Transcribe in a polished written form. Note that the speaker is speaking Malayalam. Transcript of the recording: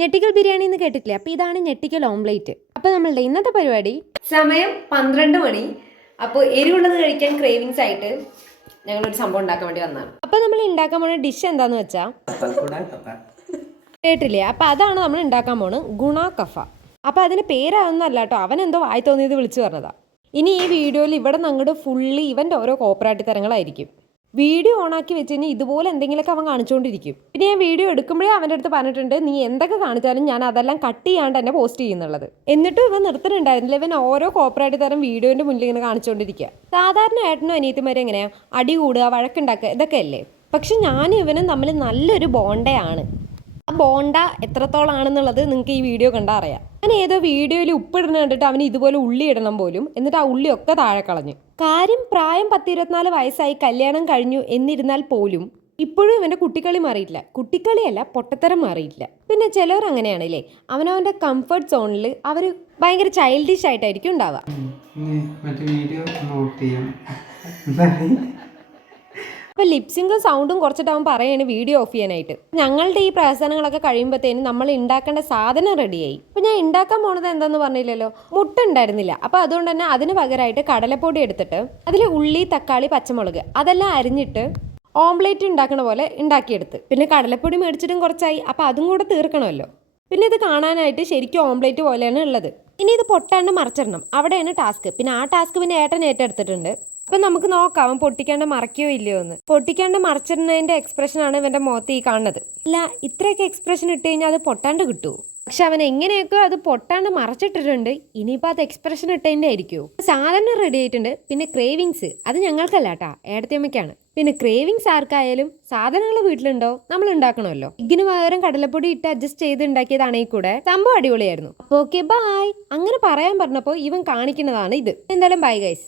ഞെട്ടിക്കൽ ബിരിയാണി എന്ന് കേട്ടിട്ടില്ലേ? അപ്പോൾ ഇതാണ് ഞെട്ടിക്കൽ ഓംലേറ്റ്. അപ്പോൾ നമ്മളുടെ ഇന്നത്തെ പരിപാടി സമയം 12 മണി. അപ്പോൾ എരിവുള്ളത് കഴിക്കാൻ ക്രേവിങ്സ് ആയിട്ട് ഞങ്ങളൊരു സംഭവം ഉണ്ടാക്കാൻ വേണ്ടി വന്നതാണ്. അപ്പോൾ നമ്മൾ ഉണ്ടാക്കാൻ പോകുന്ന ഡിഷ് എന്താന്ന് വെച്ചാൽ കേട്ടില്ലേ? അപ്പോൾ അതാണ് നമ്മൾ ഉണ്ടാക്കാൻ പോകുന്നത്, ഗുണ കഫ. അപ്പോൾ അതിന് പേരാവുന്നല്ല കേട്ടോ, അവൻ എന്തോ വായി തോന്നിയത് വിളിച്ചു പറഞ്ഞതാ. ഇനി ഈ വീഡിയോയിൽ ഇവിടെ അങ്ങോട്ട് ഫുള്ളി ഇവൻ്റെ ഓരോ കോപ്പറേറ്റ് തരങ്ങളായിരിക്കും. വീഡിയോ ഓണാക്കി വെച്ച് കഴിഞ്ഞാൽ ഇതുപോലെ എന്തെങ്കിലുമൊക്കെ അവൻ കാണിച്ചുകൊണ്ടിരിക്കും. പിന്നെ ഞാൻ വീഡിയോ എടുക്കുമ്പോഴേ അവൻ്റെ അടുത്ത് പറഞ്ഞിട്ടുണ്ട്, നീ എന്തൊക്കെ കാണിച്ചാലും ഞാൻ അതെല്ലാം കട്ട് ചെയ്യാണ്ട് തന്നെ പോസ്റ്റ് ചെയ്യുന്നുള്ളത്. എന്നിട്ടും ഇവൻ നിർത്തുന്നുണ്ടായിരുന്നില്ല. ഇവൻ ഓരോ കോപ്പറേറ്റ് തരം വീഡിയോൻ്റെ മുന്നിൽ ഇങ്ങനെ കാണിച്ചുകൊണ്ടിരിക്കുക. സാധാരണ ഏട്ടനും അനിയത്തിമാരും എങ്ങനെയാണ് അടി കൂടുക, വഴക്കുണ്ടാക്കുക, ഇതൊക്കെ അല്ലേ. പക്ഷെ ഞാനും ഇവനും തമ്മിൽ നല്ലൊരു ബോണ്ടയാണ്. ആ ബോണ്ട എത്രത്തോളം ആണെന്നുള്ളത് നിങ്ങൾക്ക് ഈ വീഡിയോ കണ്ടാൽ അറിയാം. ഞാൻ ഏതോ വീഡിയോയിൽ ഉപ്പിടുന്ന കണ്ടിട്ട് അവന് ഇതുപോലെ ഉള്ളി ഇടണം പോലും, എന്നിട്ട് ആ ഉള്ളിയൊക്കെ താഴെ കളഞ്ഞു. കാര്യം പ്രായം 10-24 വയസ്സായി, കല്യാണം കഴിഞ്ഞു എന്നിരുന്നാൽ പോലും ഇപ്പോഴും ഇവൻ്റെ കുട്ടിക്കളി മാറിയിട്ടില്ല. കുട്ടിക്കളിയല്ല, പൊട്ടത്തരം മാറിയിട്ടില്ല. പിന്നെ ചിലവർ അങ്ങനെയാണല്ലേ, അവനവൻ്റെ കംഫർട്ട് സോണിൽ അവർ ഭയങ്കര ചൈൽഡിഷ് ആയിട്ടായിരിക്കും ഉണ്ടാവുക. അപ്പോൾ ലിപ്സിങ്കും സൗണ്ടും കുറച്ചിട്ട് അവൻ പറയാണ് വീഡിയോ ഓഫ് ചെയ്യാനായിട്ട്. ഞങ്ങളുടെ ഈ പ്രവർത്തനങ്ങളൊക്കെ കഴിയുമ്പോഴത്തേനും നമ്മൾ ഉണ്ടാക്കേണ്ട സാധനം റെഡിയായി. അപ്പോൾ ഞാൻ ഉണ്ടാക്കാൻ പോണത് എന്താന്ന് പറഞ്ഞില്ലല്ലോ, മുട്ട ഉണ്ടായിരുന്നില്ല. അപ്പോൾ അതുകൊണ്ട് തന്നെ അതിന് പകരമായിട്ട് കടലപ്പൊടി എടുത്തിട്ട് അതിൽ ഉള്ളി, തക്കാളി, പച്ചമുളക് അതെല്ലാം അരിഞ്ഞിട്ട് ഓംലേറ്റ് ഉണ്ടാക്കണ പോലെ ഉണ്ടാക്കിയെടുത്ത്. പിന്നെ കടലപ്പൊടി മേടിച്ചിട്ടും കുറച്ചായി, അപ്പോൾ അതും കൂടെ തീർക്കണമല്ലോ. പിന്നെ ഇത് കാണാനായിട്ട് ശരിക്കും ഓംലേറ്റ് പോലെയാണ് ഉള്ളത്. ഇനി ഇത് പൊട്ടാണ്ട് മറിച്ചിടണം, അവിടെയാണ് ടാസ്ക്. പിന്നെ ആ ടാസ്ക് പിന്നെ ഏട്ടൻ ഏറ്റെടുത്തിട്ടുണ്ട്. അപ്പം നമുക്ക് നോക്കാം അവൻ പൊട്ടിക്കാണ്ട് മറയ്ക്കോ ഇല്ലയോ എന്ന്. പൊട്ടിക്കാണ്ട് മറിച്ചിടുന്നതിൻ്റെ എക്സ്പ്രഷനാണ് ഇവൻ്റെ മുഖത്ത് ഈ കാണുന്നത്. അല്ല, ഇത്രയൊക്കെ എക്സ്പ്രഷൻ ഇട്ട് കഴിഞ്ഞാൽ അത് പൊട്ടാണ്ട് കിട്ടുമോ? പക്ഷെ അവൻ എങ്ങനെയൊക്കെ അത് പൊട്ടാണ്ട് മറച്ചിട്ടിട്ടുണ്ട്. ഇനിയിപ്പോൾ അത് എക്സ്പ്രഷൻ ഇട്ടതിൻ്റെ ആയിരിക്കുമോ? സാധനം റെഡി ആയിട്ടുണ്ട്. പിന്നെ ക്രേവിങ്സ് അത് ഞങ്ങൾക്കല്ല കേട്ടാ, ഏടത്തിയമ്മയ്ക്കാണ്. പിന്നെ ക്രേവിങ്സ് ആർക്കായാലും സാധനങ്ങൾ വീട്ടിലുണ്ടോ, നമ്മൾ ഉണ്ടാക്കണമല്ലോ. ഇതിന് പകരം കടലപ്പൊടി ഇട്ട് അഡ്ജസ്റ്റ് ചെയ്ത് ഉണ്ടാക്കിയതാണെങ്കിൽ കൂടെ സംഭവം അടിപൊളിയായിരുന്നു. അപ്പോൾ ഓക്കെ ബൈ. അങ്ങനെ പറയാൻ പറഞ്ഞപ്പോൾ ഇവൻ കാണിക്കുന്നതാണ് ഇത്. എന്തായാലും ബൈ ഗൈസ്.